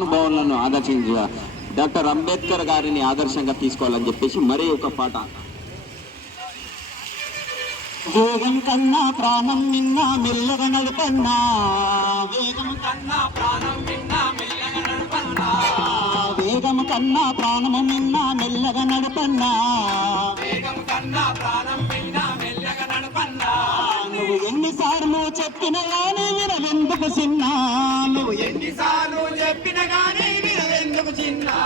అనుభవాలను ఆదర్శించగా డాక్టర్ అంబేద్కర్ గారిని ఆదర్శంగా తీసుకోవాలని చెప్పేసి మరీ ఒక పాట. వేగం కన్నా ప్రాణం నిన్నా మెల్లగా నడపన్నా, వేగం కన్నా ప్రాణం నిన్నా మెల్లగా నడపన్నా, వేగం కన్నా ప్రాణము నిన్నా మెల్లగా నడపన్నా, వేగం కన్నా ప్రాణం నిన్నా మెల్లగా నడపన్నా. నువ్వు ఎన్నిసార్లు చెప్పిన గానీ వినవెందుకు చిన్నా, నువ్వు ఎన్నిసార్లు చెప్పిన గానీ వినవెందుకు చిన్నా,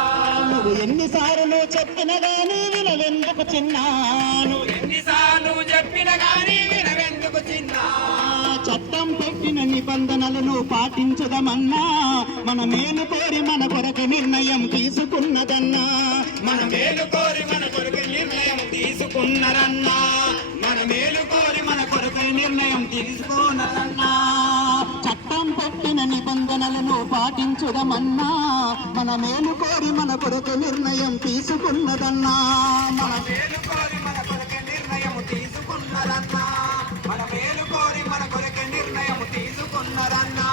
నువ్వు ఎన్నిసార్లు చెప్పిన గానీ వినవెందుకు చిన్నా, నువ్వు ఎన్నిసార్లు చెప్పిన గానీ వినవెందుకు చిన్నా. చట్టం పెట్టిన నిబంధనలను పాటించదమన్నా, మన మేలు కోరి మన కొరకు నిర్ణయం తీసుకున్నదన్నా, మన మేలు కోరి మన కొరకు నిర్ణయం తీసుకున్నారన్నా, మన మేలు కోరి మన కొరకు నిర్ణయం తీసుకున్నారన్నా. చట్టం పెట్టిన నిబంధనలను పాటించుదమన్నా, మన మేలు కోరి మన కొరకు నిర్ణయం తీసుకున్నదన్నా, మన మేలు కోరి మన కొరకు నిర్ణయం తీసుకున్నారన్నా, మన మేలు కోరి మన కొరకు నిర్ణయం తీసుకున్నారన్నా.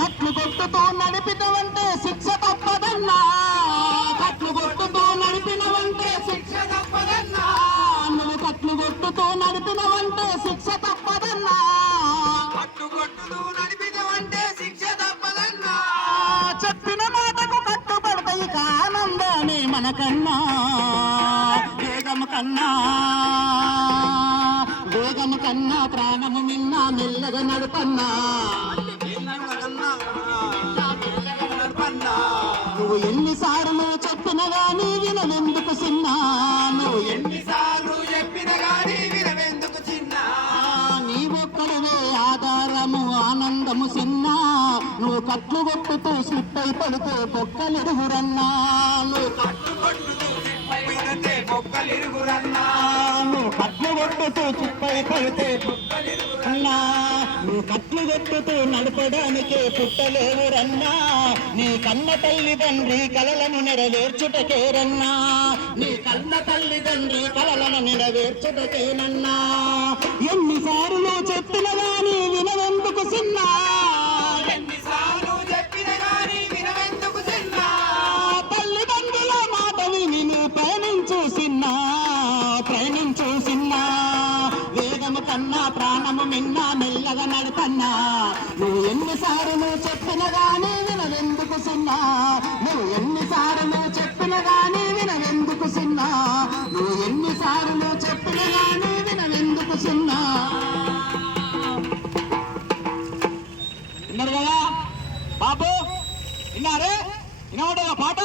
కట్లు కొట్టుతూ నడిపినవంటే శిక్ష తప్పదన్నా, కట్లు కొట్టుతూ నడిపినవంటే శిక్ష తప్పదన్నా, నువ్వు కట్లు కొట్టుతూ నడిపినవంటే శిక్ష తప్పదన్నా, కట్లు కొట్టుతూ నడిపినవంటే శిక్ష తప్పదన్నా. చెప్పిన మాటకు కట్టుబడతాయి ఆనందాన్ని మనకన్నా, వేగము కన్నా వేగము కన్నా ప్రాణము నిన్నా మెల్లగా నడపన్నా, నువ్వు ఎన్నిసార్లు చెప్పిన గానీ వినవెందుకు చిన్నా, నువ్వు ఎన్నిసార్లు చెప్పిన గానీ వినవెందుకు చిన్నా. నీ ఒక్కడివే ఆధారము ఆనందము చిన్నా, నువ్వు కట్లు కొట్టుతూ సిప్పై పడితే పొక్కలిరుగురన్నా, నువ్వు కట్లు కొట్టుతూ సిప్పై పడితే పొక్కలిరుగురన్నా, నువ్వు కట్లు కొట్టుతూ చిప్పై పడితే పొక్కలిరుగురన్నా, నువ్వు కట్లు కొట్టుతూ నడపడానికే పుట్టలేవురన్నా, నీ కన్న తల్లిదండ్రి కలలను నెరవేర్చుటకేరన్నా, నీ కన్న తల్లిదండ్రి కలలను నెరవేర్చుటకేనన్నా. ఎన్నిసార్లు చెప్పిన గానీ వినవెందుకు చిన్నా, ఎన్నిసార్లు చెప్పిన గానీ వినవెందుకు చిన్నా. తల్లిదండ్రుల మాట విని నువ్వు ప్రయాణించు చిన్నా, ప్రయాణించు చిన్నా. వేగము కన్నా ప్రాణము మిన్నా మెల్లగా నడపన్నా, నువ్వు ఎన్నిసార్లు చెప్పిన గానీ వినవెందుకు చిన్నా, నువ్వు ఎన్నిసార్లు చెప్పిన గానీ వినవెందుకు చిన్నా, నువ్వు ఎన్నిసార్లు చెప్పిన గానీ వినవెందుకు చిన్నా. విన్నారు కదా బాబు, విన్నారే? వినవటగా పాట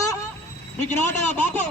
మీకు వినవటగా బాబు.